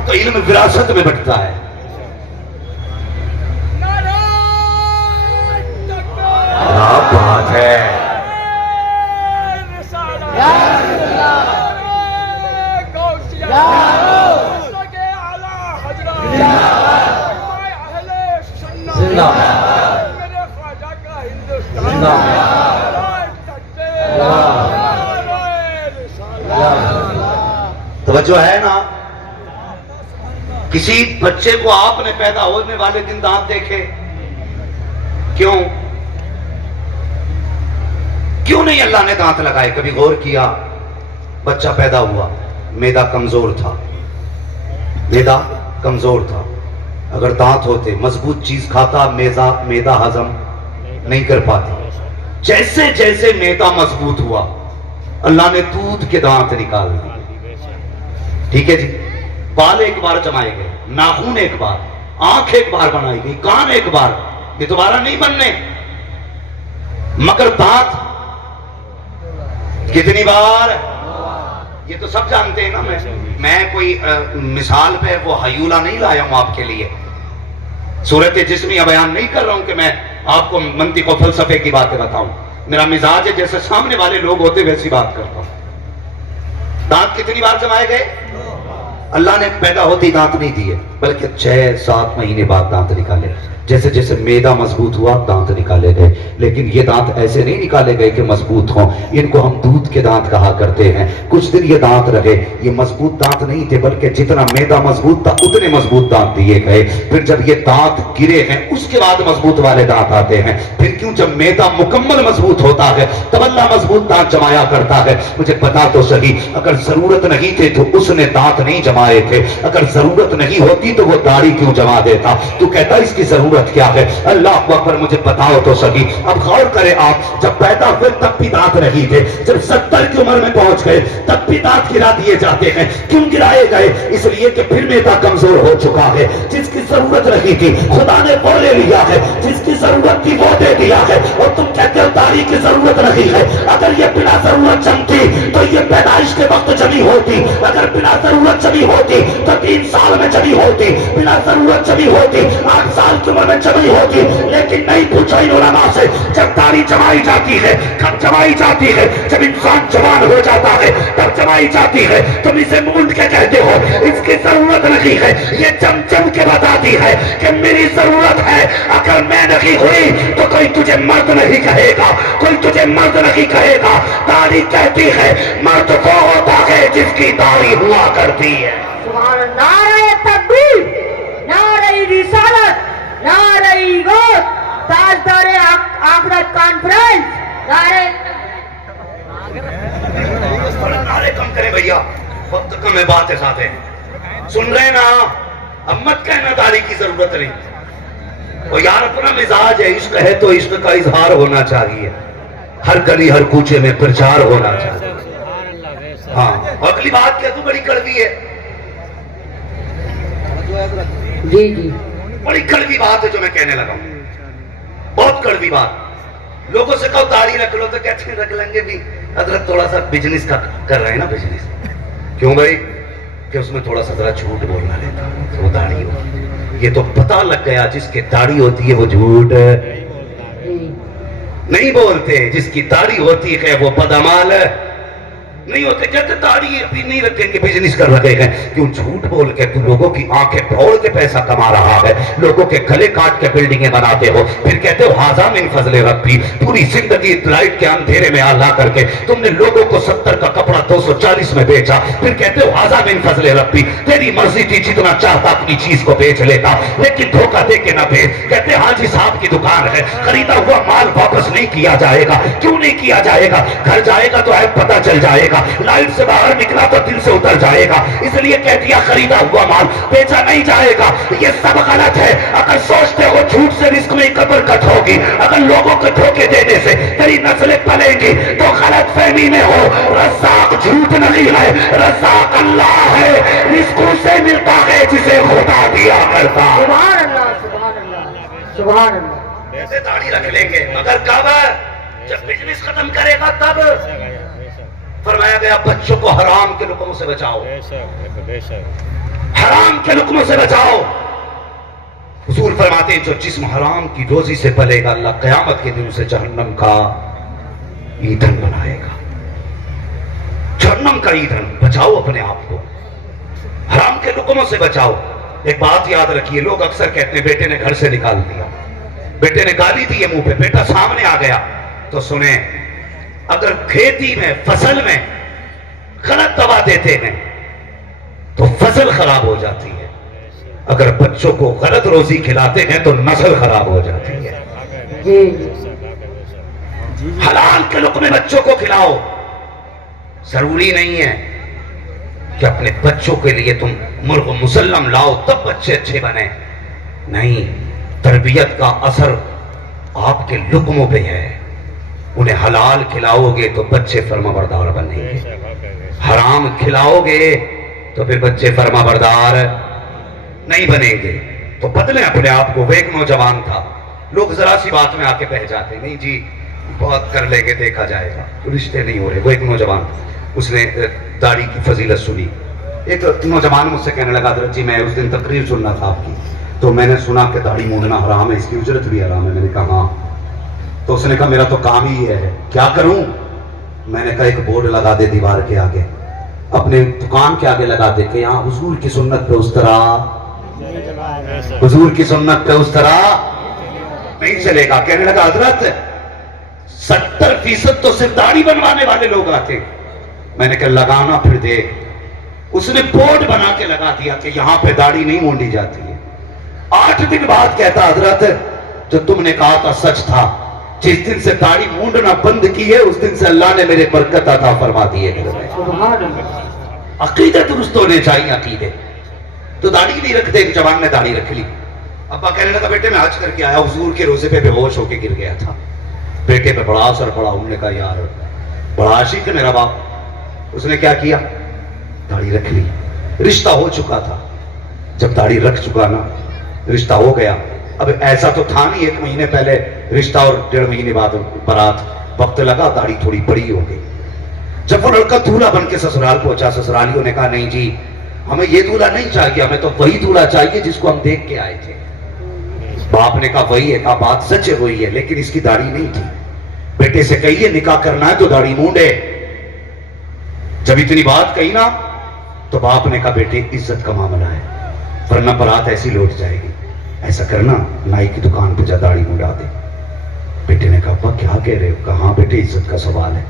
یہاں تو علم وراثت میں بٹتا ہے. کیا بات ہے. توجہ ہے نا. کسی بچے کو آپ نے پیدا ہونے والے دن دانت دیکھے؟ کیوں نہیں اللہ نے دانت لگائے؟ کبھی غور کیا؟ بچہ پیدا ہوا، میدا کمزور تھا، میدا کمزور تھا. اگر دانت ہوتے مضبوط چیز کھاتا، میدا ہضم نہیں کر پاتی. جیسے جیسے میدا مضبوط ہوا اللہ نے دودھ کے دانت نکال دیے. ٹھیک ہے جی. بال ایک بار جمائے گئے، ناخن ایک بار، آنکھ ایک بار بنائی گئی، کان ایک بار، یہ دوبارہ نہیں بننے. مگر دانت کتنی بار؟ یہ تو سب جانتے ہیں نا. میں کوئی مثال پہ وہ ہیولہ نہیں لایا ہوں آپ کے لیے. صورت جسمیہ بیان نہیں کر رہا ہوں کہ میں آپ کو منطق و فلسفے کی باتیں بتاؤں. میرا مزاج ہے جیسے سامنے والے لوگ ہوتے ویسی بات کرتا ہوں. دانت کتنی بار جمائے گئے؟ اللہ نے پیدا ہوتی دانت نہیں دیے، بلکہ 6-7 مہینے بعد دانت نکالے. جیسے جیسے میدا مضبوط ہوا دانت نکالے گئے. لیکن یہ دانت ایسے نہیں نکالے گئے کہ مضبوط ہوں. ان کو ہم دودھ کے دانت کہا کرتے ہیں. کچھ دن یہ دانت رہے. یہ مضبوط دانت نہیں تھے، بلکہ جتنا میدا مضبوط تھا اتنے مضبوط دانت دیے گئے. پھر جب یہ دانت گرے ہیں اس کے بعد مضبوط والے دانت آتے ہیں. پھر کیوں جب میدا مکمل مضبوط ہوتا ہے تب اللہ مضبوط دانت جمایا کرتا ہے. مجھے بتا تو صحیح، اگر ضرورت نہیں تھی تو اس نے دانت نہیں جمائے تھے. اگر ضرورت نہیں ہوتی تو وہ داڑھی کیوں جما دیتا؟ تو کہتا اس کی ضرورت کیا ہے؟ اللہ اکبر. مجھے بتاؤ تو صحیح. اب غور کریں آپ، جب پیدا ہوئے تب بھی دانت نہیں تھے. جب 70 کی عمر میں پہنچ گئے تب بھی دانت گرا دیے جاتے ہیں. کیوں گرائے گئے؟ اس لیے کہ پھر میدا کمزور ہو چکا ہے. جس کی ضرورت نہیں تھی خدا نے وہ لے لیا ہے، جس کی ضرورت تھی وہ دے دیا ہے. اور تم کہتے ہو داڑھی کی ضرورت نہیں ہے. اگر یہ بنا ضرورت جمتی تو یہ پیدائش کے وقت جمی ہوتی. اگر بنا ضرورت جمی ہوتی تو 3 سال میں جمی ہوتی. بنا ضرورت جمی ہوتی 8 سال کی عمر میں جمی ہوتی. لیکن نہیں پوچھو ان علماء سے جب داڑھی جمائی جاتی ہے کب جمائی جاتی ہے؟ جب انسان جوان ہو جاتا ہے تب جمائی جاتی ہے. تم اسے مونڈ کے کہتے ہو، اس کی ضرورت نہیں ہے. یہ چم کے بتاتی ہے کہ میری ضرورت ہے. اگر میں نہیں ہوئی تو کوئی تجھے مرد نہیں کہے گا، کوئی تجھے مرد نہیں کہے گا. داڑھی کہتی ہے مرد وہ ہوتا ہے جس کی داڑھی ہوا کرتی ہے. سبحان اللہ. نعرہ تکبیر، نعرہ رسالت، نعرہ غوث، تاجدار آخرت کانفرنس، نعرے کم کریں بھیا، وقت کم ہے، بات ہے ساتھ ہے. سن رہے نا؟ اب مت کہنا داڑھی کی ضرورت نہیں. وہ یار اپنا مزاج ہے، عشق ہے تو عشق کا اظہار ہونا چاہیے. ہر گلی ہر کوچے میں پرچار ہونا چاہیے. ہاں اگلی بات کیا تو بڑی کڑوی ہے. جی بڑی کڑوی بات ہے جو میں کہنے لگا ہوں. بہت کڑوی بات. لوگوں سے کہو داڑھی رکھ لو تو کہتے ہیں رکھ لیں گے بھی. حضرت تھوڑا سا بزنس کا کر رہے ہیں نا. بزنس کیوں بھائی؟ کہ اس میں تھوڑا سا ذرا جھوٹ بولنا رہتا ہے. وہ داڑھی ہو، یہ تو پتہ لگ گیا جس کی داڑھی ہوتی ہے وہ جھوٹ نہیں بولتے. جس کی داڑھی ہوتی ہے وہ بدعمال نہیں ہوتے. کہتے داڑھی ابھی نہیں رکھیں گے، بزنس کر رکھے ہیں. کیوں جھوٹ بول کے تو لوگوں کی آنکھیں پھوڑ کے پیسہ کما رہا ہے، لوگوں کے گلے کاٹ کے بلڈنگیں بناتے ہو. پھر کہتے ہو ھذا من فضل ربی. پوری زندگی لائٹ کے اندھیرے میں آلہ کر کے تم نے لوگوں کو 70 کا کپڑا 240 میں بیچا. پھر کہتے ہو ھذا من فضل ربی. تیری مرضی تھی، جتنا چاہتا اپنی چیز کو بیچ لیتا، لیکن دھوکہ دے کے نہ بیچ. کہتے حاجی صاحب کی دکان ہے، خریدا ہوا مال واپس نہیں کیا جائے گا. کیوں نہیں کیا جائے گا؟ گھر جائے گا تو ایپ پتہ چل جائے گا. لائٹ سے باہر نکلا تو دل سے اتر جائے گا. اس لیے کہہ دیا خریدا ہوا مال بیچا نہیں جائے گا. یہ سب غلط ہے. اگر سوچتے ہو جھوٹ سے رزق میں قبر کٹ ہوگی، اگر لوگوں کو دھوکے دینے سے تیری نسلیں پلیں گی تو غلط فہمی میں ہو. رزاق جھوٹ نہیں ہے، رزاق اللہ ہے. رزق سے ملتا ہے جسے خدا دیا کرتا. سبحان اللہ، سبحان اللہ، سبحان اللہ. ایسے داڑھی رکھ لیں گے مگر کب؟ جب بزنس ختم کرے گا تب. فرمایا گیا بچوں کو حرام کے لقموں سے بچاؤ. حرام کے لقموں سے بچاؤ. حضور فرماتے ہیں جو جسم حرام کی روزی سے پلے گا اللہ قیامت کے دن اسے جہنم کا ایندھن بنائے گا. جہنم کا ایندھن. بچاؤ اپنے آپ کو, حرام کے لقموں سے بچاؤ. ایک بات یاد رکھیے, لوگ اکثر کہتے ہیں بیٹے نے گھر سے نکال دیا, بیٹے نے گالی دی ہے منہ پہ, بیٹا سامنے آ گیا. تو سنیں, اگر کھیتی میں فصل میں غلط دوا دیتے ہیں تو فصل خراب ہو جاتی ہے, اگر بچوں کو غلط روزی کھلاتے ہیں تو نسل خراب ہو جاتی ہے. حلال کے لقمے بچوں کو کھلاؤ. ضروری نہیں ہے کہ اپنے بچوں کے لیے تم مرغ مسلم لاؤ تب بچے اچھے بنے. نہیں, تربیت کا اثر آپ کے لقموں پہ ہے. انہیں حلال کھلاؤ گے تو بچے فرما بردار بنیں گے, حرام کھلاؤ گے تو پھر بچے فرما بردار نہیں بنیں گے. تو بدلیں اپنے آپ کو. وہ ایک نوجوان تھا, لوگ ذرا سی بات میں آ کے بہہ جاتے, نہیں جی بہت کر لے کے دیکھا جائے گا, رشتے نہیں ہو رہے. وہ ایک نوجوان, اس نے داڑھی کی فضیلت سنی. ایک نوجوان مجھ سے کہنے لگا حضرت جی میں اس دن تقریر سننا تھا آپ کی, تو میں نے سنا کہ داڑھی مونڈنا حرام ہے, اس کی اجرت بھی حرام ہے. میں نے کہا ہاں. تو اس نے کہا میرا تو کام ہی ہے, کیا کروں؟ میں نے کہا ایک بورڈ لگا دے دیوار کے آگے, اپنے دکان کے آگے لگا دے کہ یہاں حضور کی سنت پہ اس طرح, حضور کی سنت پہ اس طرح نہیں چلے گا. کہنے لگا حضرت 70% تو صرف داڑھی بنوانے والے لوگ آتے. میں نے کہا لگانا پھر دیکھ. اس نے بورڈ بنا کے لگا دیا کہ یہاں پہ داڑھی نہیں مونڈی جاتی ہے. 8 دن بعد کہتا حضرت جو تم نے کہا تھا سچ تھا, جس دن سے داڑھی مونڈنا بند کی ہے اس دن سے اللہ نے میرے برکت عطا فرما دی ہے. عقیدے درست ہونے چاہیے, عقیدے. تو داڑھی نہیں رکھتے, ایک جوان نے داڑھی رکھ لی. ابا کہنے لگا بیٹے میں حج کر کے آیا, حضور کے روزے پہ بے ہوش ہو کے گر گیا تھا. بیٹے پہ بڑا اثر پڑا. انہوں نے کہا یار بڑا عاشق ہے میرا باپ. اس نے کیا کیا, داڑھی رکھ لی. رشتہ ہو چکا تھا, جب داڑھی رکھ چکا نا رشتہ ہو گیا. اب ایسا تو تھا نہیں 1 مہینے پہلے رشتہ اور 1.5 مہینے بعد برات, وقت لگا, داڑھی تھوڑی بڑی ہو گئی. جب وہ لڑکا دولہا بن کے سسرال پہنچا, سسرالیوں نے کہا نہیں جی ہمیں یہ دولہا نہیں چاہیے, ہمیں تو وہی دولہا چاہیے جس کو ہم دیکھ کے آئے تھے. باپ نے کہا وہی ہے. کہا بات سچ ہے وہی ہے, لیکن اس کی داڑھی نہیں تھی. بیٹے سے کہیے نکاح کرنا ہے تو داڑھی مونڈے. جب اتنی بات کہی نا تو باپ نے کہا بیٹے عزت کا معاملہ ہے, ورنہ برات ایسی لوٹ جائے گی. ایسا کرنا نائی کی دکان پہ جا داڑھی منڈا دے. بیٹے نے کہا ابا کیا کہہ رہے ہو؟ کہاں بیٹے عزت کا سوال ہے,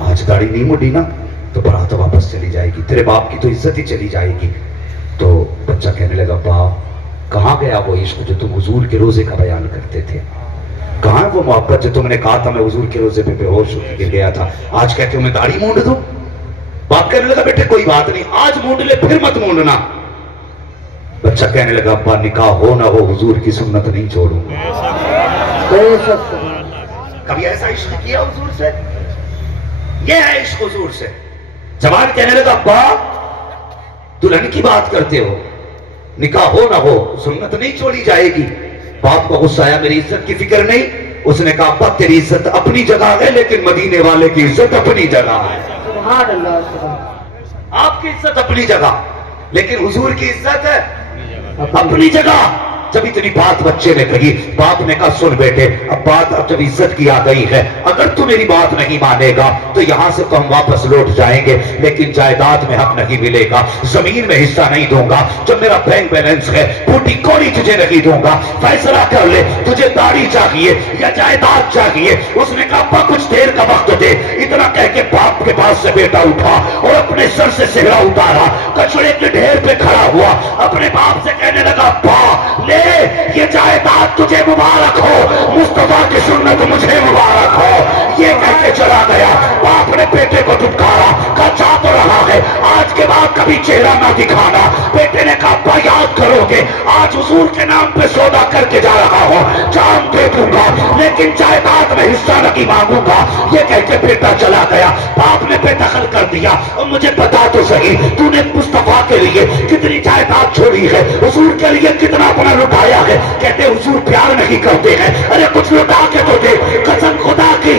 آج داڑھی نہیں منڈی نا تو برات واپس چلی جائے گی, تیرے باپ کی تو عزت ہی چلی جائے گی. تو بچہ کہنے لگا باپ کہاں گیا وہ عشق جو تم حضور کے روزے کا بیان کرتے تھے, کہاں ہے وہ محبت جو تم نے کہا تھا میں حضور کے روزے پہ بے ہوش ہو کے گیا تھا, آج کہتے ہو میں داڑھی مونڈ دوں. باپ کہنے لگا بیٹے کوئی بات نہیں, آج مونڈ لے پھر مت مونڈنا. بچہ کہنے لگا ابا نکاح ہو نہ ہو حضور کی سنت نہیں چھوڑوں. کبھی ایسا عشق کیا حضور سے؟ یہ ہے عشق حضور سے. جوان کہنے لگا ابا دلہن کی بات کرتے ہو, نکاح ہو نہ ہو سنت نہیں چھوڑی جائے گی. باپ کو غصہ آیا, میری عزت کی فکر نہیں. اس نے کہا ابا تیری عزت اپنی جگہ ہے لیکن مدینے والے کی عزت اپنی جگہ ہے. سبحان اللہ, سبحان. آپ کی عزت اپنی جگہ لیکن حضور کی عزت ہے اپنی جگہ. جب اتنی بات بچے نے کہی, باپ نے کہا سن بیٹے اب بات اب جب عزت کی آ گئی ہے, اگر تو میری بات نہیں مانے گا تو یہاں سے تو ہم واپس لوٹ جائیں گے, لیکن جائیداد میں حق نہیں ملے گا, زمین میں حصہ نہیں دوں گا. جب میرا بینک بیلنس ہے پوٹی کوڑی تجھے نہیں دوں گا, فیصلہ کر لے تجھے داڑھی چاہیے یا جائیداد چاہیے. اس نے کہا ابا کچھ دیر کا وقت دے. اتنا کہہ کے باپ کے پاس سے بیٹا اٹھا اور اپنے سر سے صحرا اتارا, کچڑے کے ڈھیر پہ کھڑا ہوا, اپنے باپ سے کہنے لگا ابا لے یہ جائیداد تجھے مبارک ہو, مصطفیٰ کی سنت مجھے مبارک ہو. یہ کہہ کے چلا گیا. باپ نے بیٹے کو دھتکارا, کہا جا تو رہا ہے آج کے بعد کبھی چہرہ نہ دکھانا. بیٹے نے کہا ابا یاد کرو گے آج حضور کے نام پہ سودا کر کے جا رہا ہوں, جان دے دوں گا لیکن جائیداد میں حصہ نہیں مانگوں گا. یہ کہہ کے بیٹا چلا گیا. باپ نے بے دخل کر دیا. اور مجھے بتا تو صحیح تو نے مصطفیٰ کے لیے کتنی جائیداد چھوڑی ہے, حضور کے لیے کتنا اپنا لٹایا ہے. کہتے حضور پیار نہیں کرتے ہیں, ارے کچھ لٹا کے تو دے. قسم خدا کی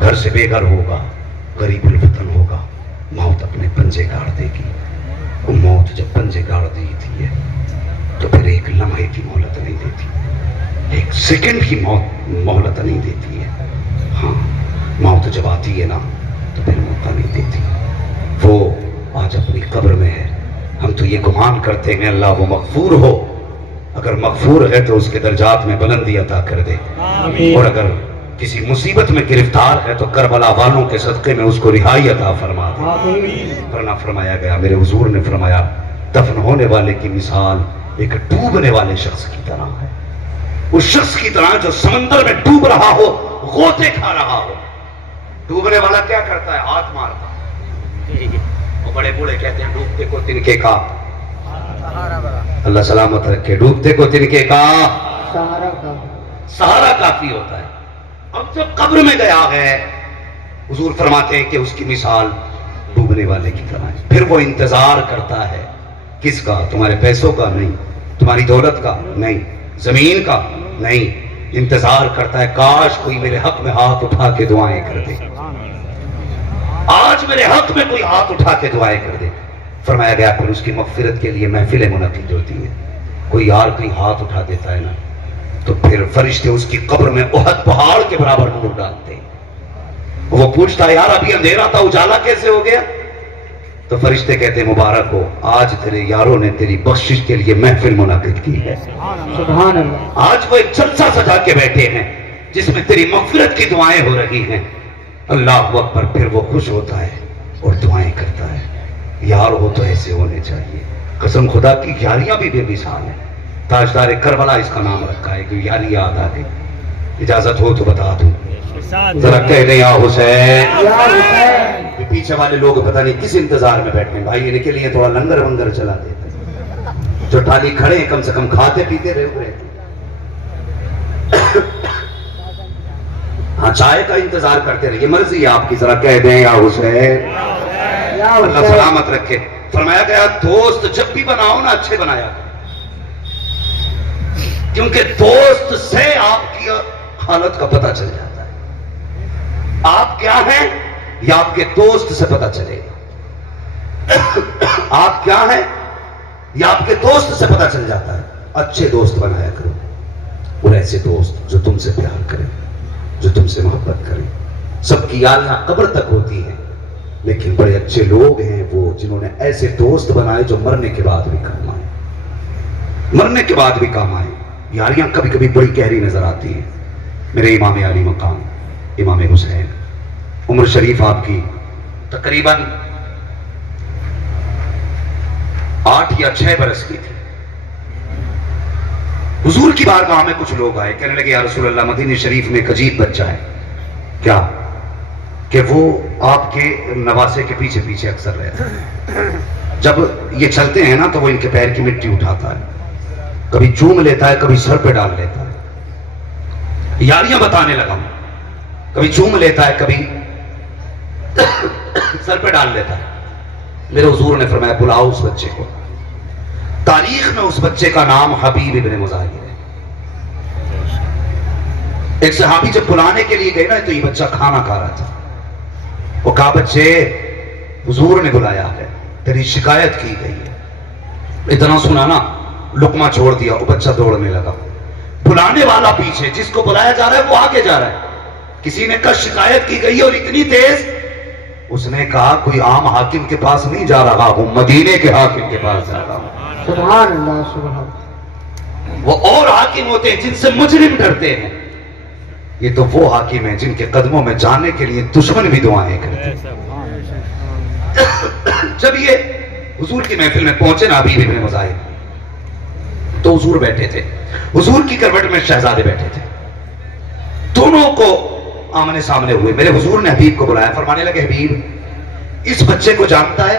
گھر سے بے گھر ہوگا، غریب الوطن ہوگا، موت اپنے پنجے گاڑ دے گی۔ وہ موت جب پنجے گاڑ دیتی ہے تو پھر ایک لمحے کی مہلت نہیں دیتی، ایک سیکنڈ کی مہلت نہیں دیتی ہے۔ ہاں، موت جب آتی ہے نا تو پھر موقع نہیں دیتی۔ وہ آج اپنی قبر میں ہے، ہم تو یہ گمان کرتے ہیں اللہ وہ مغفور ہو، اگر مغفور ہے تو اس کے درجات میں بلندی عطا کر دے، اور اگر کسی مصیبت میں گرفتار ہے تو کربلا والوں کے صدقے میں اس کو رہائی عطا فرما دے۔ ورنہ فرمایا گیا، میرے حضور نے فرمایا، دفن ہونے والے کی مثال ایک ڈوبنے والے شخص کی طرح ہے، اس شخص کی طرح جو سمندر میں ڈوب رہا ہو، غوطے کھا رہا ہو۔ ڈوبنے والا کیا کرتا ہے؟ ہاتھ مارتا۔ وہ بڑے بوڑھے کہتے ہیں ڈوبتے کو تنکے کا، اللہ سلامت رکھے، ڈوبتے کو تنکے کا سہارا کافی ہوتا ہے۔ اب جب قبر میں گیا ہے، حضور فرماتے ہیں کہ اس کی مثال ڈوبنے والے کی طرح ہے۔ پھر وہ انتظار کرتا ہے، کس کا؟ تمہارے پیسوں کا نہیں، تمہاری دولت کا نہیں، زمین کا نہیں، انتظار کرتا ہے کاش کوئی میرے حق میں ہاتھ اٹھا کے دعائیں کر دے، آج میرے حق میں کوئی ہاتھ اٹھا کے دعائیں کر دے۔ فرمایا گیا پھر اس کی مغفرت کے لیے محفلیں منعقد ہوتی ہیں، کوئی یار کوئی ہاتھ اٹھا دیتا ہے نا تو پھر فرشتے اس کی قبر میں احد پہاڑ کے برابر نور ڈالتے ہیں۔ وہ پوچھتا ہے یار ابھی اندھیرا تھا اجالا کیسے ہو گیا؟ تو فرشتے کہتے ہیں مبارک ہو، آج تیرے یاروں نے تیری بخشش کے لیے محفل منعقد کی ہے، سبحان اللہ، آج وہ ایک جلسہ سجا کے بیٹھے ہیں جس میں تیری مغفرت کی دعائیں ہو رہی ہیں۔ اللہ اکبر، پھر وہ خوش ہوتا ہے اور دعائیں کرتا ہے۔ یار ہو تو ایسے ہونے چاہیے، قسم خدا کی یاریاں بھی بے مثال ہیں۔ تاجدار کربلا اس کا نام رکھا ہے کہ یاری یاد آ گئی۔ اجازت ہو تو بتا دوں، ذرا کہہ دیں یا حسین۔ پیچھے والے لوگ پتہ نہیں کس انتظار میں بیٹھے ہیں، بھائی ان کے لیے تھوڑا لنگر ونگر چلا دیتے، جو ٹالی کھڑے ہیں کم سے کم کھاتے پیتے رہے۔ ہاں، چائے کا انتظار کرتے رہیے، مرضی ہے آپ کی، ذرا کہہ دیں یا حسین۔ اللہ سلامت رکھے۔ فرمایا گیا دوست جب بھی بناؤ نا اچھے بنایا کرو، کیونکہ دوست سے آپ کی حالت کا پتہ چل جاتا ہے، آپ کیا ہیں یہ آپ کے دوست سے پتہ چلے گا، آپ کیا ہیں یہ آپ کے دوست سے پتہ چل جاتا ہے۔ اچھے دوست بنایا کرو، اور ایسے دوست جو تم سے پیار کریں، جو تم سے محبت کریں۔ سب کی یاریاں قبر تک ہوتی ہیں، لیکن بڑے اچھے لوگ ہیں وہ جنہوں نے ایسے دوست بنائے جو مرنے کے بعد بھی کام آئے، مرنے کے بعد بھی کام آئے۔ یاریاں کبھی کبھی بڑی گہری نظر آتی ہیں۔ میرے امام علی مقام امام حسین، عمر شریف آپ کی تقریباً 8 یا 6 برس کی تھی۔ حضور کی بارگاہ میں کچھ لوگ آئے، کہنے لگے یا رسول اللہ مدینہ شریف میں ایک عجیب بچہ ہے، کیا؟ کہ وہ آپ کے نواسے کے پیچھے پیچھے اکثر رہتا ہے، جب یہ چلتے ہیں نا تو وہ ان کے پیر کی مٹی اٹھاتا ہے، کبھی چوم لیتا ہے، کبھی سر پہ ڈال لیتا ہے۔ یاریاں بتانے لگا، کبھی چوم لیتا ہے، کبھی سر پہ ڈال لیتا ہے۔ میرے حضور نے فرمایا بلاؤ اس بچے کو۔ تاریخ میں اس بچے کا نام حبیب ابن مظاہر ہے۔ ایک صحابی جب بلانے کے لیے گئے نا تو یہ بچہ کھانا کھا رہا تھا، وہ کہا بچے حضور نے بلایا ہے، تیری شکایت کی گئی ہے۔ اتنا سنا نا لقمہ چھوڑ دیا، وہ بچہ دوڑنے لگا، بلانے والا پیچھے، جس کو بلایا جا رہا ہے وہ آگے جا رہا ہے۔ کسی نے کہا شکایت کی گئی اور اتنی تیز، اس نے کہا کوئی عام حاکم کے پاس نہیں جا رہا ہوں، مدینے کے حاکم کے پاس جا رہا ہوں۔ سبحان اللہ، سبحان وہ اور حاکم ہوتے ہیں جن سے مجرم ڈرتے ہیں، یہ تو وہ حاکم ہیں جن کے قدموں میں جانے کے لیے دشمن بھی دعائیں کرتے ہیں۔ جب یہ حضور کی محفل میں پہنچے نا حبیب ابن مظاہر، تو حضور بیٹھے تھے، حضور کی کروٹ میں شہزادے بیٹھے تھے، دونوں کو آمنے سامنے ہوئے۔ میرے حضور نے حبیب کو بلایا، فرمانے لگے حبیب اس بچے کو جانتا ہے؟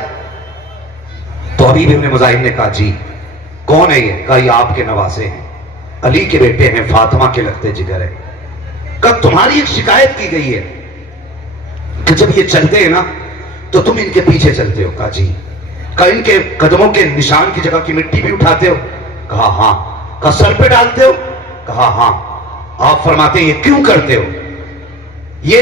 تو حبیب ابن مظاہر نے کہا جی۔ کون ہے یہ؟ کہا یہ آپ کے نواسے ہیں، علی کے بیٹے ہیں، فاطمہ کے لگتے جگر ہیں۔ کہا تمہاری ایک شکایت کی گئی ہے کہ جب یہ چلتے ہیں نا تو تم ان کے پیچھے چلتے ہو۔ کہا جی۔ کہا ان کے قدموں کے نشان کی جگہ کی مٹی بھی اٹھاتے ہو؟ کہا ہاں۔ کہا سر پہ ڈالتے ہو؟ کہا ہاں۔ آپ فرماتے ہیں یہ کیوں کرتے ہو؟ یہ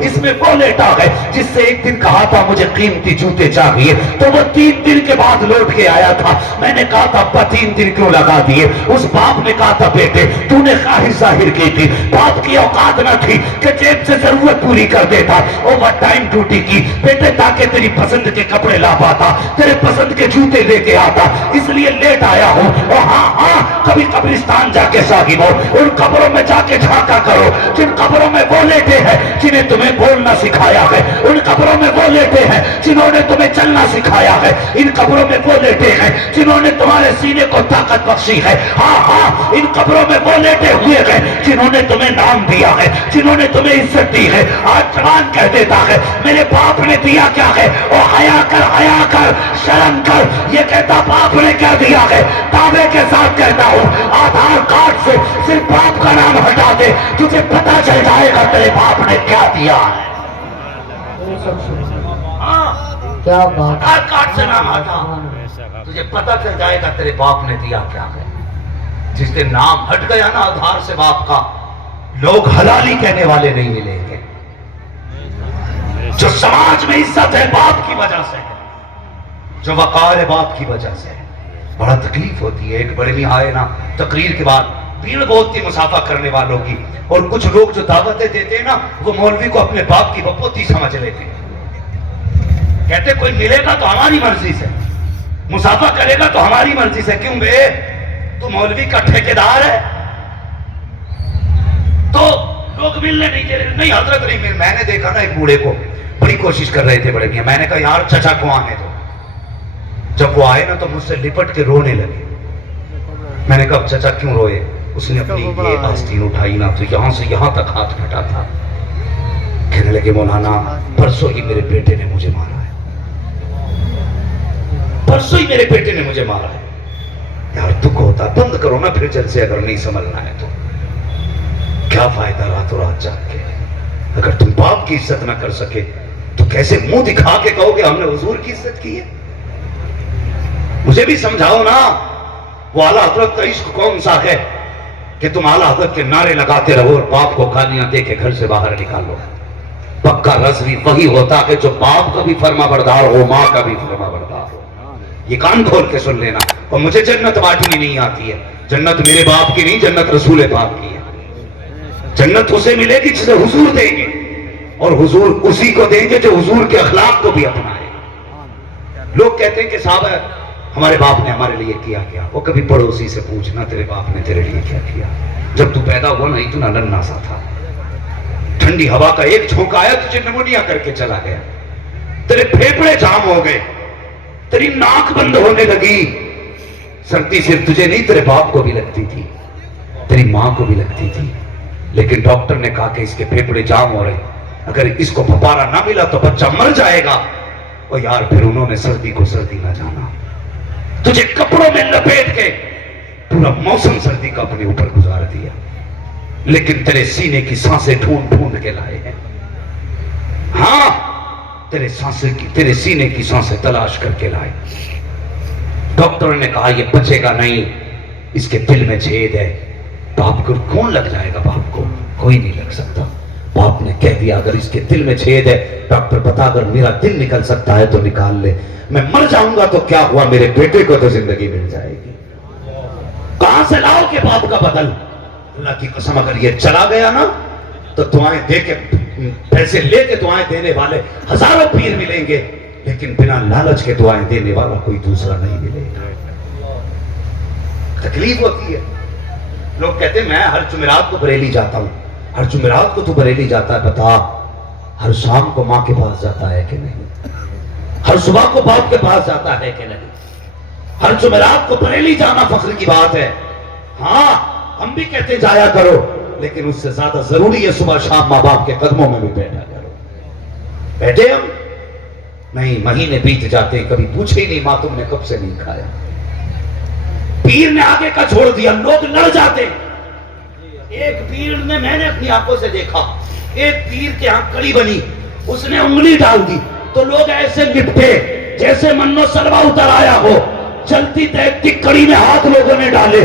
اس میں وہ لیٹا ہے جس سے ایک دن کہا تھا مجھے قیمتی جوتے چاہیے تو وہ 3 دن کے بعد لوٹ کے آیا تھا. میں نے کہا تھا ابا 3 دن کیوں لگا دیے؟ اس باپ نے کہا تھا بیٹے تو نے خواہش ظاہر کی تھی, باپ کی اوقات نہ تھی کہ جیب سے ضرورت پوری کر دیتا, اوور ٹائم ڈیوٹی کی بیٹے تاکہ تیری پسند کے کپڑے لا پاتا, تیرے پسند کے جوتے لے کے آتا, اس لیے لیٹ آیا ہوں. اور ہاں کبھی قبرستان جا کے صاحب ہو ان قبروں میں جا کے جھانکا کرو جن قبروں میں وہ لیٹے ہیں جنہیں تمہیں بولنا سکھایا ہے, ان قبروں میں وہ لیٹے ہیں جنہوں نے تمہیں چلنا سکھایا ہے, ان قبروں میں وہ لیٹے ہیں جنہوں نے تمہارے سینے کو طاقت بخشی ہے. ہاں ان قبروں میں وہ لیٹے ہوئے ہیں جنہوں نے تمہیں نام دیا ہے, جنہوں نے تمہیں عزت دی ہے. آج جوان کہہ دیتا ہے میرے باپ نے دیا کیا ہے, او حیا کر شرم کر, یہ کہتا باپ نے کیا دیا ہے. دعوے کے ساتھ کہتا ہوں آدھار کارڈ سے صرف باپ کا نام ہٹا دے, تجھے پتا چل جائے گا تیرے باپ نے کیا دیا ہے. کیا بات آدھار کارڈ سے نام ہٹا, تجھے پتا چل جائے گا تیرے باپ نے دیا کیا ہے. جس دن نام ہٹ گیا نا آدھار سے باپ کا, لوگ حلالی کہنے والے نہیں ملیں گے. جو سماج میں عزت ہے باپ کی وجہ سے ہے, جو وقار ہے باپ کی وجہ سے ہے. بڑا تکلیف ہوتی ہے. ایک بڑے میں آئے نا تقریر کے بعد بھیڑ بہت تھی مسافہ کرنے والوں کی, اور کچھ لوگ جو دعوتیں دیتے ہیں نا وہ مولوی کو اپنے باپ کی بپوتی سمجھ لیتے ہیں. کہتے کوئی ملے گا تو ہماری مرضی سے, مسافہ کرے گا تو ہماری مرضی سے. کیوں بے تو مولوی کا ٹھیکیدار ہے تو لوگ ملنے نہیں دے رہے. نہیں حضرت نہیں مل. میں نے دیکھا نا ایک بوڑھے کو بڑی کوشش کر رہے تھے بڑے میاں, میں نے کہا یار چچا کو آنے دو. جب وہ آئے نا تو مجھ سے لپٹ کے رونے لگے. میں نے کہا چچا کیوں روئے؟ اس نے اپنی یہ آستین اٹھائی نا تو یہاں سے یہاں تک ہاتھ پھٹا تھا. کہنے لگے مولانا پرسوں ہی میرے بیٹے نے مجھے مارا ہے, پرسوں ہی میرے بیٹے نے مجھے مارا ہے. یار دکھ ہوتا, بند کرو نا پھر جلسے اگر نہیں سنبھلنا ہے تو. کیا فائدہ راتوں رات جا کے, اگر تم باپ کی عزت نہ کر سکے تو کیسے منہ دکھا کے کہو گے ہم نے حضور کی عزت کی ہے. مجھے بھی سمجھاؤ نا. وہ اعلیٰ حضرت کا عشق کون سا ہے کہ تم اعلیٰ حضرت کے نعرے لگاتے رہو اور باپ کو گالیاں دے کے گھر سے باہر نکالو. پکا رضوی وہی ہوتا ہے جو باپ کا بھی فرما بردار ہو, ماں کا بھی فرما بردار ہو. یہ کان کھول کے سن لینا. اور مجھے جنت بانٹنی نہیں آتی ہے. جنت میرے باپ کی نہیں, جنت رسول پاک کی ہے. جنت اسے ملے گی جسے حضور دیں گے, اور حضور اسی کو دیں گے جو حضور کے اخلاق کو بھی اپنائے. لوگ کہتے ہیں کہ صاحب ہمارے باپ نے ہمارے لیے کیا کیا. وہ کبھی پڑوسی سے پوچھنا تیرے باپ نے تیرے لیے کیا کیا. جب تو پیدا ہوا نا اتنا ننھا سا تھا, ٹھنڈی ہوا کا ایک جھونکا آیا تجھے نمونیا کر کے چلا گیا. تیرے پھیپڑے جام ہو گئے, تیری ناک بند ہونے لگی. سردی صرف تجھے نہیں تیرے باپ کو بھی لگتی تھی, تیری ماں کو بھی لگتی تھی. لیکن ڈاکٹر نے کہا کہ اس کے پھیپڑے جام ہو رہے, اگر اس کو پھپارا نہ ملا تو بچہ مر جائے گا. اور یار پھر انہوں نے سردی کو سردی نہ جانا, تجھے کپڑوں میں لپیٹ کے پورا موسم سردی کا اپنے اوپر گزار دیا. لیکن تیرے سینے کی سانسیں ڈھونڈ ڈھونڈ کے لائے ہیں. ہاں تیرے سینے کی سانسیں تلاش کر کے لائے. ڈاکٹر نے کہا یہ بچے گا نہیں, اس کے دل میں چھید ہے. باپ کو کون لگ جائے گا؟ باپ کو کوئی نہیں لگ سکتا. باپ نے کہہ دیا اگر اس کے دل میں چھید ہے, ڈاکٹر بتا اگر میرا دل نکل سکتا ہے تو نکال لے. میں مر جاؤں گا تو کیا ہوا, میرے بیٹے کو تو زندگی مل جائے گی. کہاں سے لاؤ کہ باپ کا بدل؟ اللہ کی قسم اگر یہ چلا گیا نا تو دعائیں دے کے, پیسے لے کے دعائیں دینے والے ہزاروں پیر ملیں گے, لیکن بنا لالچ کے دعائیں دینے والا کوئی دوسرا نہیں ملے گا. تکلیف ہوتی ہے. لوگ کہتے ہیں میں ہر جمعرات کو بریلی جاتا ہوں. ہر جمعرات کو تو بریلی جاتا ہے, بتا ہر شام کو ماں کے پاس جاتا ہے کہ نہیں؟ ہر صبح کو باپ کے پاس جاتا ہے کہ نہیں؟ ہر جمعرات کو بریلی جانا فخر کی بات ہے. ہاں ہم بھی کہتے جایا کرو, لیکن اس سے زیادہ ضروری ہے صبح شام ماں باپ کے قدموں میں بھی بیٹھا کرو. بیٹھے ہم نہیں, مہینے بیت جاتے کبھی پوچھے ہی نہیں ماں تم نے کب سے نہیں کھایا. پیر نے آگے کا چھوڑ دیا, لوگ لڑ جاتے. ایک پیر نے, میں نے اپنی آنکھوں سے دیکھا, ایک پیر کے ہاں کڑی بنی, اس نے انگلی ڈال دی تو لوگ ایسے لپٹے جیسے منو سلوا اتر آیا ہو. چلتی دیکھتی کڑی میں ہاتھ لوگوں نے ڈالے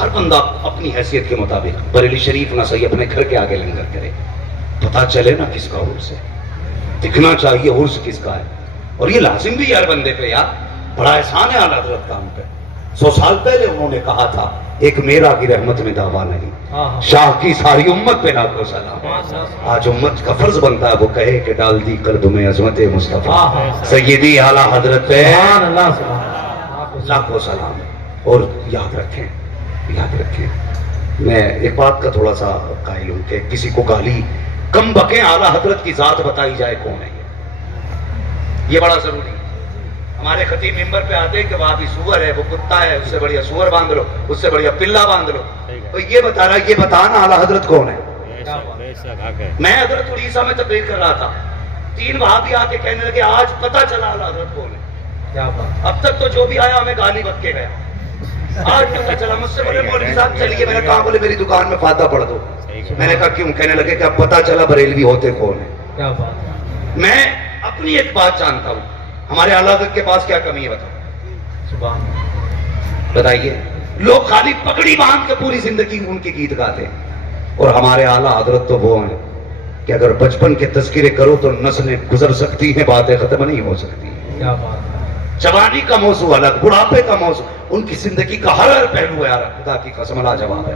ہر بندہ اپنی حیثیت کے مطابق بریلی شریف نہ صحیح اپنے گھر کے آگے لنگر کرے، پتا چلے نا کس کا عرس ہے، دکھنا چاہیے عرس کس کا ہے. اور یہ لازم بھی یار بندے پہ، یار بڑا احسان ہے اعلیٰ حضرت کا ہم پہ. 100 سال پہلے انہوں نے کہا تھا ایک میرا کی رحمت میں دعویٰ نہیں، شاہ کی ساری امت پہ لاکھوں سلام. آج امت کا فرض بنتا ہے وہ کہے کہ ڈال دی قلب میں عظمت مصطفیٰ سیدی اعلیٰ حضرت پہ لاکھوں سلام. اور یاد رکھیں، میں ایک بات کا تھوڑا سا قائل ہوں کہ کسی کو گالی کم بکیں اعلیٰ حضرت کی ذات بتائی جائے کون ہے، یہ بڑا ضروری ہے. ہمارے خطیب ممبر پہ آتے ہیں کہ وہاں بھی سور ہے، وہ کتا ہے، اس سے بڑھیا سور باندھ لو، اس سے بڑھیا پلا باندھ لو. تو یہ بتا رہا ہے، یہ بتانا اعلیٰ حضرت کون ہے. میں حضرت اڑیسہ میں تقریر کر رہا تھا، 3 وہاں بھی آ کے کہنے لگے آج پتہ چلا اعلیٰ حضرت کون ہے. اب تک تو جو بھی آیا ہمیں گالی بک کے گیا، آج پتہ چلا. مجھ سے بولے مولوی صاحب چلیے، میں نے کہا بولے میری دکان میں فاتحہ پڑھ دو. میں نے کہا کیوں؟ کہنے لگے کہ اب پتہ چلا بریلوی ہوتے کون ہیں. میں اپنی ایک بات جانتا ہوں، ہمارے اعلیٰ حضرت کے پاس کیا کمی ہے بتاؤ، بتائیے. لوگ خالی پگڑی باندھ کے پوری زندگی ان کے گیت گاتے ہیں، اور ہمارے اعلیٰ حضرت تو وہ ہیں کہ اگر بچپن کے تذکرے کرو تو نسلیں گزر سکتی ہیں، باتیں ختم نہیں ہو سکتی. جوانی کا موضوع الگ، بڑھاپے کا موضوع، ان کی زندگی کا ہر پہلو ہے. خدا کی قسم لاجواب ہے،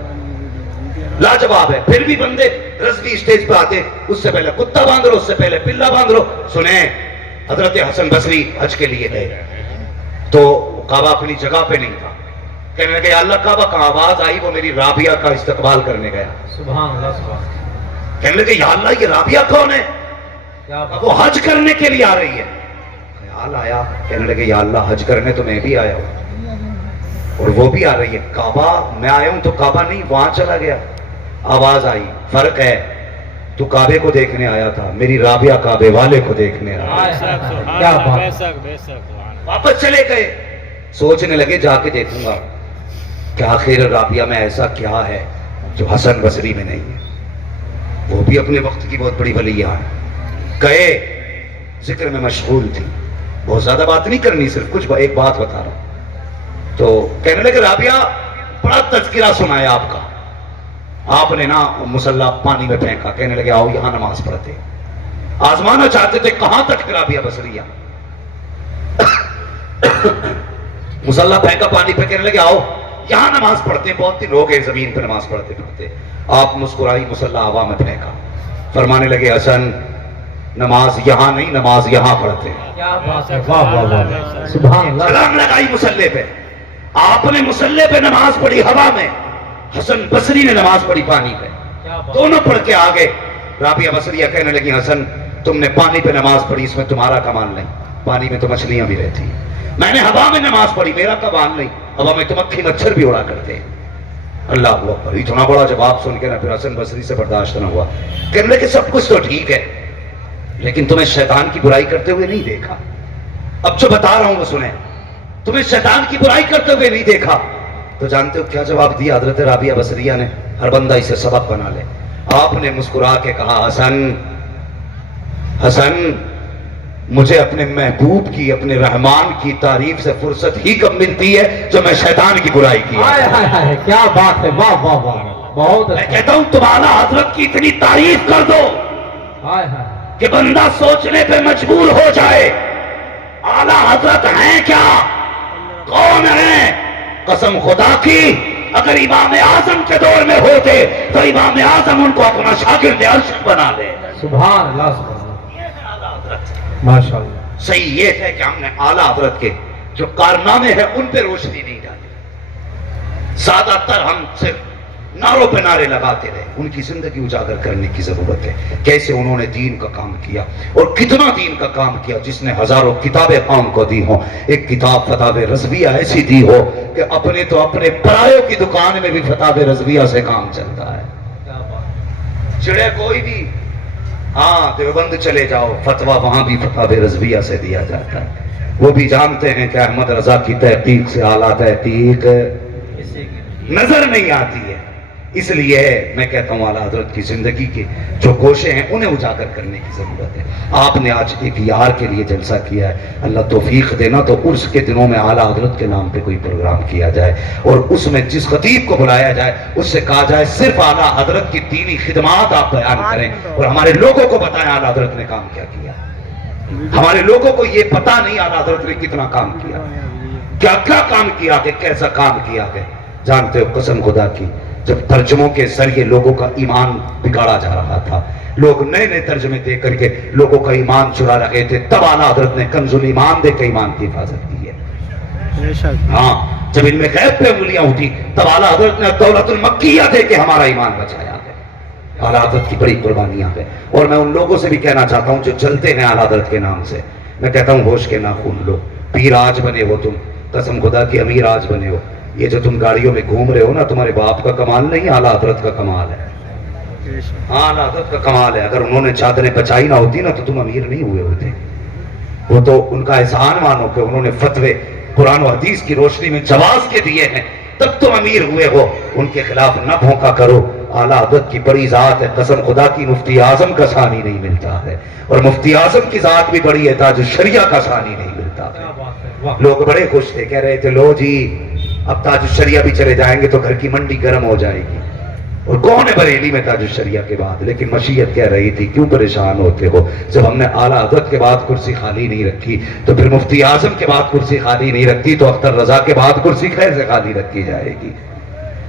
لاجواب ہے. پھر بھی بندے رضوی اسٹیج پہ آتے، اس سے پہلے کتا باندھ لو، اس سے پہلے پلا باندھ لو. سنیں، حضرت حسن بصری حج کے لیے گئے تو کعبہ اپنی جگہ پہ نہیں تھا. کہنے لگے یا اللہ کعبہ کہاں؟ آواز آئی وہ میری رابعہ کا استقبال کرنے گیا. سبحان اللہ سبحان اللہ. کہنے لگے یا اللہ یہ رابعہ کون ہے؟ وہ حج کرنے کے لیے آ رہی ہے. خیال آیا، کہنے لگے یا اللہ حج کرنے تو میں بھی آیا ہوں اور وہ بھی آ رہی ہے. کعبہ میں آیا ہوں تو کعبہ نہیں، وہاں چلا گیا. آواز آئی فرق ہے، تو کعبے کو دیکھنے آیا تھا، میری رابعہ کعبے والے کو دیکھنے آیا. کیا بات. واپس چلے گئے، سوچنے لگے جا کے دیکھوں گا کہ آخر رابعہ میں ایسا کیا ہے جو حسن بصری میں نہیں ہے. وہ بھی اپنے وقت کی بہت بڑی ولیہ ہے. گئے، ذکر میں مشغول تھی، بہت زیادہ بات نہیں کرنی، صرف کچھ ایک بات بتا رہا ہوں. تو کہنے لگے رابعہ بڑا تذکرہ سنایا آپ کا، آپ نے نا مصلی پانی میں پھینکا. کہنے لگے آؤ یہاں نماز پڑھتے. آزمانا چاہتے تھے کہاں تک رابعہ بصریہ. مصلی پھینکا پانی پہ، کہنے لگے آؤ یہاں نماز پڑھتے. بہت دن ہو گئے زمین پہ نماز پڑھتے پڑھتے. آپ مسکرائی، مصلی ہوا میں پھینکا. فرمانے لگے حسن نماز یہاں نہیں، نماز یہاں پڑھتے. سبحان اللہ. سلام لگائی مصلی پہ. آپ نے مصلی پہ نماز پڑھی ہوا میں، حسن بصری نے نماز پڑھی پانی پہ. دونوں پڑھ کے آگے. رابعہ بصریہ کہنے لگی حسن تم نے پانی پہ نماز پڑھی، اس میں تمہارا کمال نہیں، پانی میں تو مچھلیاں بھی رہتی ہیں. میں نے ہوا میں نماز پڑھی، میرا کمال نہیں، ہوا میں تو مکھی مچھر بھی اڑا کرتے ہیں. اللہ اکبر. اتنا بڑا جواب سن کے نا پھر حسن بصری سے برداشت نہ ہوا. کہنے لگے سب کچھ تو ٹھیک ہے لیکن تمہیں شیطان کی برائی کرتے ہوئے نہیں دیکھا. اب جو بتا رہا ہوں وہ سنیں. تمہیں شیطان کی برائی کرتے ہوئے نہیں دیکھا. تو جانتے ہو کیا جواب دیا حضرت رابعہ بصریہ نے؟ ہر بندہ اسے سبق بنا لے. آپ نے مسکرا کے کہا حسن حسن مجھے اپنے محبوب کی، اپنے رحمان کی تعریف سے فرصت ہی کب ملتی ہے جو میں شیطان کی برائی کی. کیا بات ہے، واہ واہ واہ. بہت میں کہتا ہوں تم اعلیٰ حضرت کی اتنی تعریف کر دو کہ بندہ سوچنے پہ مجبور ہو جائے اعلیٰ حضرت ہیں کیا، کون ہیں. قسم خدا کی اگر امام اعظم کے دور میں ہوتے تو امام اعظم ان کو اپنا شاگرد عرش بنا لے. سبحان اللہ سبحان اللہ. ماشاء اللہ. صحیح یہ ہے کہ ہم نے اعلیٰ حضرت کے جو کارنامے ہیں ان پہ روشنی نہیں ڈالی. زیادہ تر ہم صرف نعروں پہ نعرے لگاتے رہے. ان کی زندگی اجاگر کرنے کی ضرورت ہے. کیسے انہوں نے دین کا کام کیا اور کتنا دین کا کام کیا جس نے ہزاروں کتابیں قوم کو دی ہوں. ایک کتاب فتاوی رضویہ ایسی دی ہو کہ اپنے تو اپنے پرایوں کی دکان میں بھی فتاوی رضویہ سے کام چلتا ہے. چڑے کوئی بھی، ہاں دیوبند چلے جاؤ فتویٰ وہاں بھی فتاوی رضویہ سے دیا جاتا ہے. وہ بھی جانتے ہیں کہ احمد رضا کی تحقیق سے اعلیٰ تحقیق نظر نہیں آتی ہے. اس لیے میں کہتا ہوں اعلیٰ حضرت کی زندگی کے جو گوشے ہیں انہیں اجاگر کرنے کی ضرورت ہے. آپ نے آج ایک یار کے لیے جلسہ کیا ہے, اللہ توفیق دینا تو عرس کے دنوں میں اعلیٰ حضرت کے نام پہ کوئی پروگرام کیا جائے اور اس میں جس خطیب کو بلایا جائے اس سے کہا جائے صرف اعلیٰ حضرت کی دینی خدمات آپ بیان کریں اور ہمارے لوگوں کو بتائیں اعلیٰ حضرت نے کام کیا کیا. ہمارے لوگوں کو یہ پتہ نہیں اعلیٰ حضرت نے کتنا کام کیا, کیا کیا کام کیا کہ کیسا کام کیا ہے. جانتے ہو قسم خدا کی جب ترجموں کے ذریعے لوگوں کا ایمان بگاڑا جا رہا تھا, لوگ نئے نئے ترجمے دے کر کے لوگوں کا ایمان چرا رہے تھے, تب اعلیٰ حضرت نے کنز الایمان دے کے ایمان کی حفاظت کی ہے. ہاں جب ان میں غیب پہ انگلیاں ہوتی تب اعلیٰ حضرت نے دولت المکیہ دے کے ہمارا ایمان بچایا ہے. اعلیٰ حضرت کی بڑی قربانیاں ہیں. اور میں ان لوگوں سے بھی کہنا چاہتا ہوں جو چلتے ہیں اعلیٰ حضرت کے نام سے, میں کہتا ہوں ہوش کے ناخن لو. پیر آج بنے ہو تم, قسم خدا کی امیر آج بنے ہو. یہ جو تم گاڑیوں میں گھوم رہے ہو نا, تمہارے باپ کا کمال نہیں, اعلیٰ حضرت کا کمال ہے. ہاں اعلیٰ حضرت کا کمال ہے. اگر انہوں نے چادریں بچائی نہ ہوتی نا تو تم امیر نہیں ہوئے ہوتے. وہ تو ان کا احسان مانو کہ انہوں نے فتوے قرآن و حدیث کی روشنی میں جواز کے دیے ہیں, تب تم امیر ہوئے ہو. ان کے خلاف نہ بھونکا کرو. اعلیٰ حضرت کی بڑی ذات ہے, قسم خدا کی مفتی اعظم کا ثانی نہیں ملتا ہے, اور مفتی اعظم کی ذات بھی بڑی ہے, تاج الشریعہ کا ثانی نہیں ملتا ہے. لوگ بڑے خوش تھے, کہہ رہے تھے لو جی اب تاج الشریعہ بھی چلے جائیں گے تو گھر کی منڈی گرم ہو جائے گی. اور کون ہے بریلی میں تاج الشریعہ کے بعد؟ لیکن مشیت کہہ رہی تھی کیوں پریشان ہوتے ہو, جب ہم نے اعلیٰ حضرت کے بعد کرسی خالی نہیں رکھی تو پھر مفتی اعظم کے بعد کرسی خالی نہیں رکھتی تو اختر رضا کے بعد کرسی کیسے خالی رکھی جائے گی.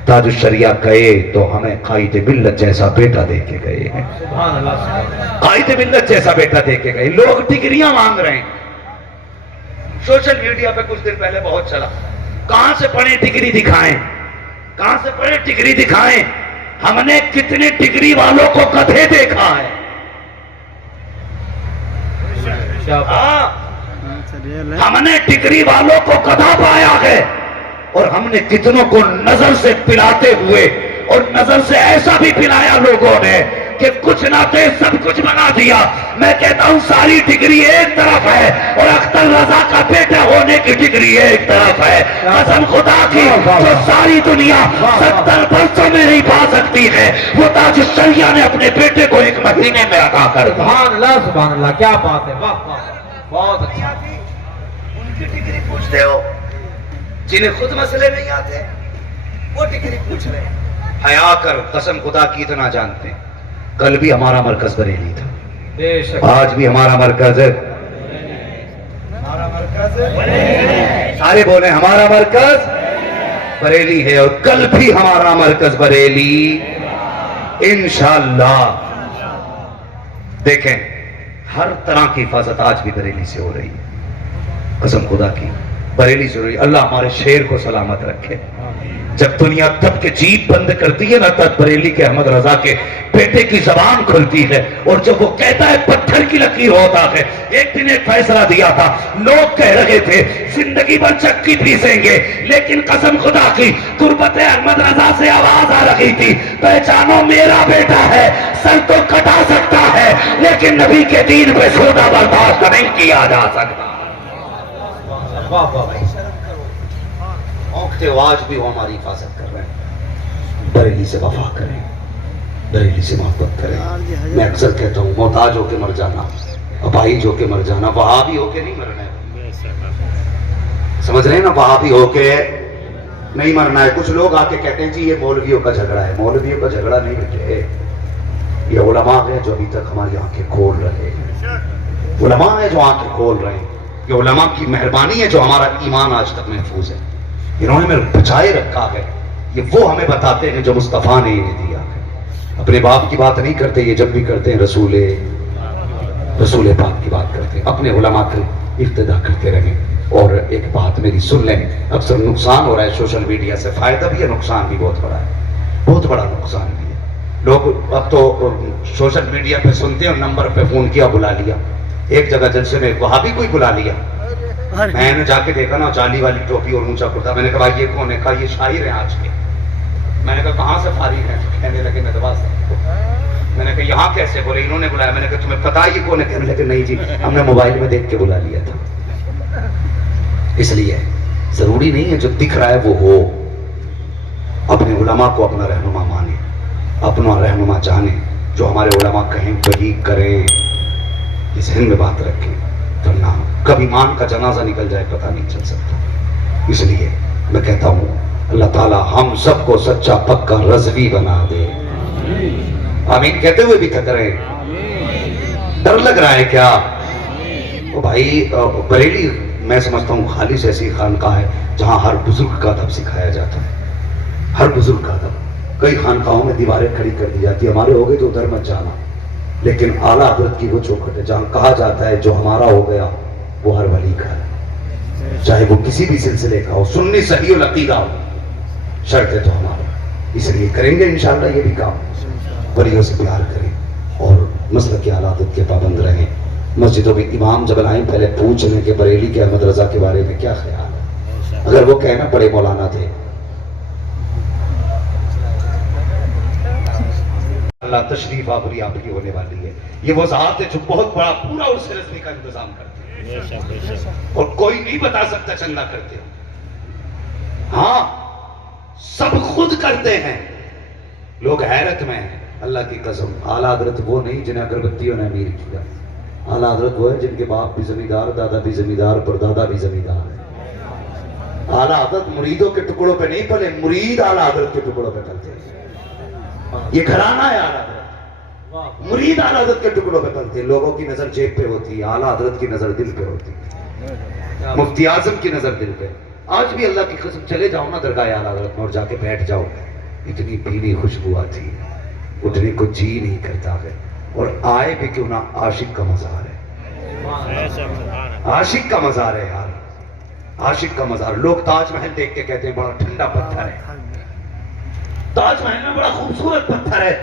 تاج الشریعہ گئے تو ہمیں قائد ملت جیسا بیٹا دے کے گئے ہیں. قائد ملت جیسا بیٹا دے کے گئے. لوگ ڈگریاں مانگ رہے ہیں. سوشل میڈیا پہ کچھ دن پہلے بہت چلا, کہاں سے پڑھیں ڈگری دکھائیں, کہاں سے پڑھیں ڈگری دکھائیں. ہم نے کتنے ڈگری والوں کو گدھے دیکھا ہے. ہم نے ڈگری والوں کو گدھا پایا ہے, اور ہم نے کتنوں کو نظر سے پلاتے ہوئے, اور نظر سے ایسا بھی پلایا لوگوں نے کہ کچھ نہ تھے سب کچھ بنا دیا. میں کہتا ہوں ساری ڈگری ایک طرف ہے اور اختر رضا کا بیٹا ہونے کی ڈگری ایک طرف ہے. قسم خدا کی جو ساری دنیا 70 برسوں میں نہیں پا سکتی ہے, وہ تاج الشریعہ نے اپنے بیٹے کو 1 مہینے میں عطا کر دیا. سبحان اللہ, کیا بات ہے, واہ واہ, بہت اچھا. ان کی ڈگری پوچھتے ہو, جنہیں خود مسئلے نہیں آتے وہ ڈگری پوچھ رہے ہیں. حیا کر, قسم خدا کی اتنا جانتے ہیں. کل بھی ہمارا مرکز بریلی تھا, آج بھی ہمارا مرکز ہے. سارے بولے ہمارا مرکز بریلی ہے, اور کل بھی ہمارا مرکز بریلی انشاءاللہ. دیکھیں ہر طرح کی حفاظت آج بھی بریلی سے ہو رہی ہے, قسم خدا کی بریلی سے ہو رہی ہے. اللہ ہمارے شہر کو سلامت رکھے. جب دنیا تب کے جیب بند کرتی ہے نا, تب بریلی کے احمد رضا کے بیٹے کی زبان کھلتی ہے, اور جب وہ کہتا ہے پتھر کی لکیر ہوتا ہے. ایک دن ایک فیصلہ دیا تھا, لوگ کہہ رہے تھے زندگی بھر چکی پیسیں گے, لیکن قسم خدا کی تربت احمد رضا سے آواز آ رہی تھی, پہچانو میرا بیٹا ہے, سر تو کٹا سکتا ہے لیکن نبی کے دین پہ سودا برداشت نہیں کیا جا سکتا. اوکھتے ہو آج بھی وہ ہماری حفاظت کر رہے ہیں. بریلی سے وفا کریں, بریلی سے محبت کریں. میں اکثر کہتا ہوں محتاج ہو کے مر جانا, اپاہج ہو کے مر جانا, وہابی ہو کے نہیں مرنا ہے. سمجھ رہے ہیں نا, وہابی ہو کے نہیں مرنا ہے. کچھ لوگ آ کے کہتے ہیں جی یہ مولویوں کا جھگڑا ہے. مولویوں کا جھگڑا نہیں بیٹے, یہ علماء ہیں جو ابھی تک ہماری آنکھیں کھول رہے ہیں. علماء ہیں جو آنکھیں کھول رہے ہیں. یہ علماء کی مہربانی ہے جو ہمارا ایمان آج تک محفوظ ہے. انہوں نے ہمیں بچائے رکھا ہے. یہ وہ ہمیں بتاتے ہیں جو مصطفیٰ نے انہیں دیا ہے. اپنے باپ کی بات نہیں کرتے, یہ جب بھی کرتے ہیں رسول پاک کی بات کرتے ہیں. اپنے علماء کی ابتدا کرتے رہیں. اور ایک بات میری سن لیں, اکثر نقصان ہو رہا ہے سوشل میڈیا سے, فائدہ بھی ہے نقصان بھی بہت بڑا ہے, بہت بڑا نقصان بھی ہے. لوگ اب تو سوشل میڈیا پہ سنتے ہیں, نمبر پہ فون کیا, بلا لیا. ایک جگہ جلسے میں وہاں بھی کوئی بلا لیا. میں نے جا کے دیکھا نا, جالی والی ٹوپی اور اونچا کرتا. میں نے کہا یہ کون ہے؟ کہا یہ شاعر ہیں آج کے. میں نے کہا کہاں سے فارغ ہیں؟ کہنے لگے میں دبا سے. میں نے کہا یہاں کیسے؟ بولے انہوں نے بلایا. میں نے کہا تمہیں پتا یہ کون ہے؟ کہنے لگے نہیں جی ہم نے موبائل میں دیکھ کے بلا لیا تھا. اس لیے ضروری نہیں ہے جو دکھ رہا ہے وہ ہو. اپنے علماء کو اپنا رہنما مانے، اپنا رہنما جانے، جو ہمارے علماء کہیں وہی کریں، یہ ذہن میں بات رکھیں، ورنہ کب ایمان کا جنازہ نکل جائے پتہ نہیں چل سکتا۔ اس لیے میں کہتا ہوں اللہ تعالی ہم سب کو سچا پکا رضوی بنا دے، آمین کہتے ہوئے بھی تھک رہے ہیں، ڈر لگ رہا ہے کیا؟ بھائی بریلی میں سمجھتا ہوں خالص ایسی خانقاہ ہے جہاں ہر بزرگ کا ادب سکھایا جاتا ہے، ہر بزرگ کا ادب۔ کئی خانقاہوں میں دیواریں کھڑی کر دی جاتی ہے، ہمارے ہو گئے تو ادھر مت جانا، لیکن اعلیٰ حضرت کی وہ چوکھٹ ہے جہاں کہا جاتا ہے جو ہمارا ہو گیا وہ ہر ولی کا ہے، چاہے وہ کسی بھی سلسلے کا ہو، سنی صحیح العقیدہ ہو، شرط ہے تو ہمارا۔ اس لیے کریں گے انشاءاللہ یہ بھی کام، ولیوں سے پیار کریں اور مسلک اعلیٰ حضرت کے پابند رہیں۔ مسجدوں میں امام جب آئیں پہلے پوچھ لیں کہ بریلی کے احمد رضا کے بارے میں کیا خیال ہے، اگر وہ کہنا بڑے مولانا تھے۔ اللہ تشریف آوری آپ کی ہونے والی ہے، یہ وہ ذات ہے جو بہت بڑا پورا عرص رسمی کا انتظام کرتے ہیں اور کوئی نہیں بتا سکتا چندہ کرتے ہو، ہاں سب خود کرتے ہیں، لوگ حیرت میں ہیں۔ اللہ کی قسم اعلیٰ حضرت وہ نہیں جنہیں اگربتیوں نے امیر کیا، اعلیٰ حضرت وہ ہے جن کے باپ بھی زمیندار، دادا بھی زمیندار، پردادا بھی زمیندار ہے۔ اعلیٰ حضرت مریدوں کے ٹکڑوں پہ نہیں پلے، مرید اعلیٰ حضرت کے ٹکڑوں پہ پلتے ہیں، یہ گھرانہ ہے اعلیٰ حضرت، مرید اعلیٰ حضرت کے ٹکڑوں پہ پلتے ہیں۔ لوگوں کی نظر جیب پہ ہوتی ہے، اعلیٰ حضرت کی نظر دل پہ ہوتی ہے، مفتی اعظم کی نظر دل پہ۔ آج بھی اللہ کی قسم چلے جاؤ نا درگاہ اعلیٰ حضرت میں اور جا کے بیٹھ جاؤ، اتنی بھینی خوشبو آتی ہے، اٹھنے کو جی نہیں کرتا ہے، اور آئے بھی کیوں نہ عاشق کا مزار ہے، عاشق کا مزار ہے یار، عاشق کا مزار۔ لوگ تاج محل دیکھ کے کہتے ہیں بڑا ٹھنڈا پتھر ہے، تاج محل میں بڑا خوبصورت پتھر ہے،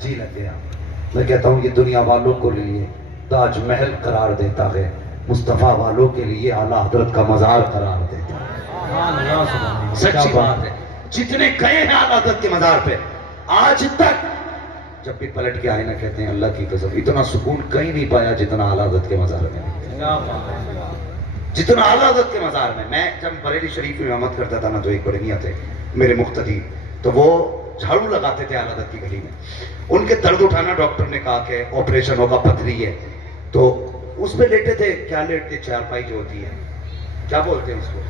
جی لگے آپ۔ میں کہتا ہوں یہ دنیا والوں کو لیے تاج محل قرار دیتا ہے، مصطفیٰ والوں کے لیے اعلیٰ حضرت کا مزار قرار دیتا ہے، سچی بات ہے۔ جتنے گئے ہیں اعلیٰ حضرت کے مزار پہ آج تک جب بھی پلٹ کے آئے نا کہتے ہیں اللہ کی قسم اتنا سکون کہیں نہیں پایا جتنا اعلیٰ حضرت کے مزار میں، جتنا اعلیٰ حضرت کے مزار میں۔ میں جب بریلی شریف میں امامت کرتا تھا نا تو ایک بڑے میاں تھے میرے مقتدی، تو وہ جھاڑو لگاتے تھے اعلیٰ حضرت کی گلی میں، ان کے درد اٹھانا ڈاکٹر نے کہا کہ آپریشن ہوگا، پتھری ہے، تو اس پہ لیٹے تھے، کیا لیٹتے چارپائی جو ہوتی ہے کیا بولتے ہیں اس کو،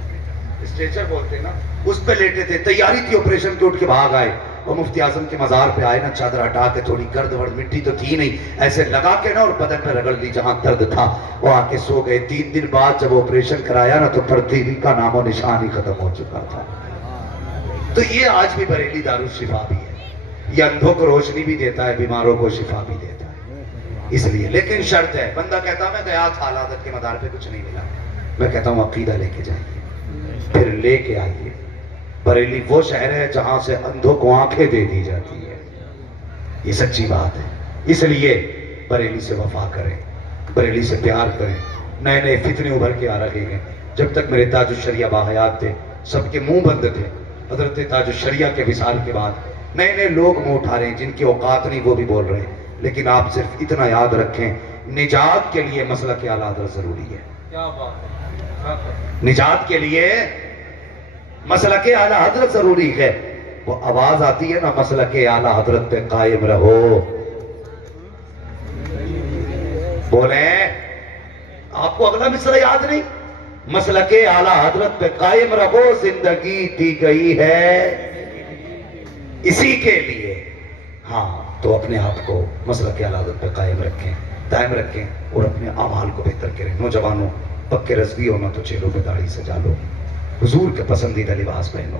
اسٹریچر بولتے ہیں نا، اس پہ لیٹے تھے، تیاری تھی آپریشن کی، اٹھ کے بھاگ آئے اور مفتی اعظم کے مزار پہ آئے نا، چادر ہٹا کے تھوڑی گرد ورد مٹی تو تھی نہیں، ایسے لگا کے نا اور بدن پہ رگڑ لی جہاں درد تھا، وہ آ کے سو گئے۔ 3 دن بعد جب آپریشن کرایا نا تو تبدیلی کا نام و نشان ہی ختم ہو چکا تھا۔ تو یہ آج بھی بریلی دارالشفا بھی ہے، یہ اندھوں کو روشنی بھی دیتا ہے، بیماروں کو شفا بھی دیتا ہے، اس لیے۔ لیکن شرط ہے، بندہ کہتا میں گیا تھا اعلیٰ حضرت کے مزار پہ کچھ نہیں ملا، میں کہتا ہوں عقیدہ لے کے جائیے، پھر لے کے آئیے۔ بریلی وہ شہر ہے جہاں سے اندھوں کو آنکھیں دے دی جاتی ہے، یہ سچی بات ہے۔ اس لیے بریلی سے وفا کریں، بریلی سے پیار کریں۔ نئے نئے فتنے ابھر کے آ رہے ہیں، جب تک میرے تاج الشریعہ باحیات تھے سب کے منہ بند تھے، حضرت تاج الشریعہ کے وصال کے بعد نئے نئے لوگ منہ اٹھا رہے ہیں، جن کی اوقات نہیں وہ بھی بول رہے ہیں، لیکن آپ صرف اتنا یاد رکھیں نجات کے لیے مسلک اعلیٰ حضرت ضروری ہے، نجات کے لیے مسلک اعلیٰ حضرت ضروری ہے۔ وہ آواز آتی ہے نا مسلک اعلیٰ حضرت پہ قائم رہو، بولیں آپ کو اگلا مصرع یاد نہیں؟ مسلک اعلیٰ حضرت پہ قائم رہو، زندگی دی گئی ہے اسی کے لیے، ہاں تو اپنے آپ کو مسلک اعلیٰ حضرت پہ قائم رکھیں، دائم رکھیں اور اپنے اعمال کو بہتر کریں۔ نوجوانوں پکے رضوی ہونا تو چہروں پہ داڑھی سجا لو، حضور کے پسندیدہ لباس پہنو۔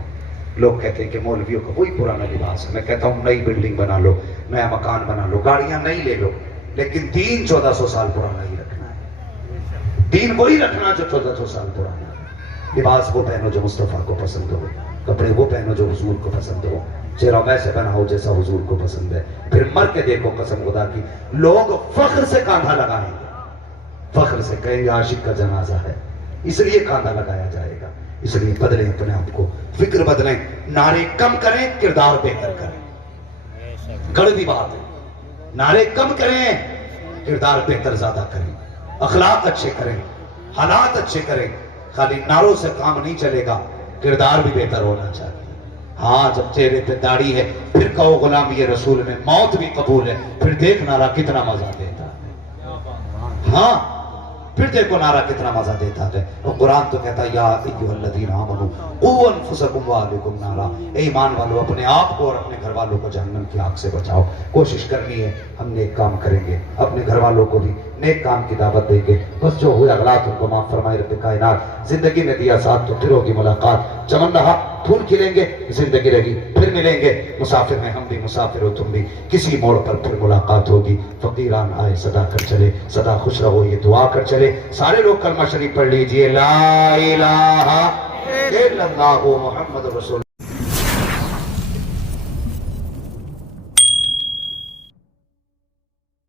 لوگ کہتے ہیں کہ مولویوں کا وہی پرانا لباس ہے، میں کہتا ہوں نئی بلڈنگ بنا لو، نیا مکان بنا لو، گاڑیاں نئی لے لو، لیکن دین 1400 سال پرانا ہی رکھنا ہے، دین وہی رکھنا جو 1400 سال پرانا ہے۔ لباس وہ پہنو جو مصطفیٰ کو پسند ہو، کپڑے وہ پہنو جو حضور کو پسند ہو، چہرہ ویسے بناؤ جیسا حضور کو پسند ہے۔ پھر مر کے دیکھو قسم خدا کی، لوگ فخر سے کاندھا لگائیں گے، فخر سے کہیں گے عاشق کا جنازہ ہے، اس لیے کاندھا لگایا جائے گا۔ اس لیے بدلیں اپنے آپ کو، فکر بدلیں، نعرے کم کریں، کردار بہتر کریں۔ کڑوی بات ہے، نعرے کم کریں، کردار بہتر زیادہ کریں، اخلاق اچھے کریں، حالات اچھے کریں۔ خالی نعروں سے کام نہیں چلے گا، کردار بھی بہتر ہونا چاہیے، ہاں جب چہرے پہ داڑھی ہے پھر کہو غلامی رسول میں موت بھی قبول ہے، پھر دیکھ نعرہ کتنا مزہ دیتا ہے۔ ہاں پھر دیکھو نعرہ کتنا مزہ دیتا ہے۔ اور قرآن تو کہتا ہے یا ایھا الذین آمنوا قوا انفسکم واہلکم نارا، اے ایمان والو اپنے آپ کو اور اپنے گھر والوں کو جہنم کی آگ سے بچاؤ۔ کوشش کرنی ہے، ہم نیک کام کریں گے، اپنے گھر والوں کو بھی نیک کام کی دعوت دیں گے۔ بس جو ہوئے اغلاط ان کو معاف فرمائے رب کائنات۔ زندگی نے دیا ساتھ تو پھر ہوگی ملاقات، چمن رہا پھول کھلیں گے، زندگی رہی پھر ملیں گے۔ مسافر میں ہم بھی، مسافر ہو تم بھی، کسی موڑ پر پھر ملاقات ہوگی۔ فقیران آئے صدا کر چلے، سدا خوش رہو یہ دعا کر چلے۔ سارے لوگ کلمہ شریف پڑھ لیجئے، لا الہ الا اللہ محمد رسول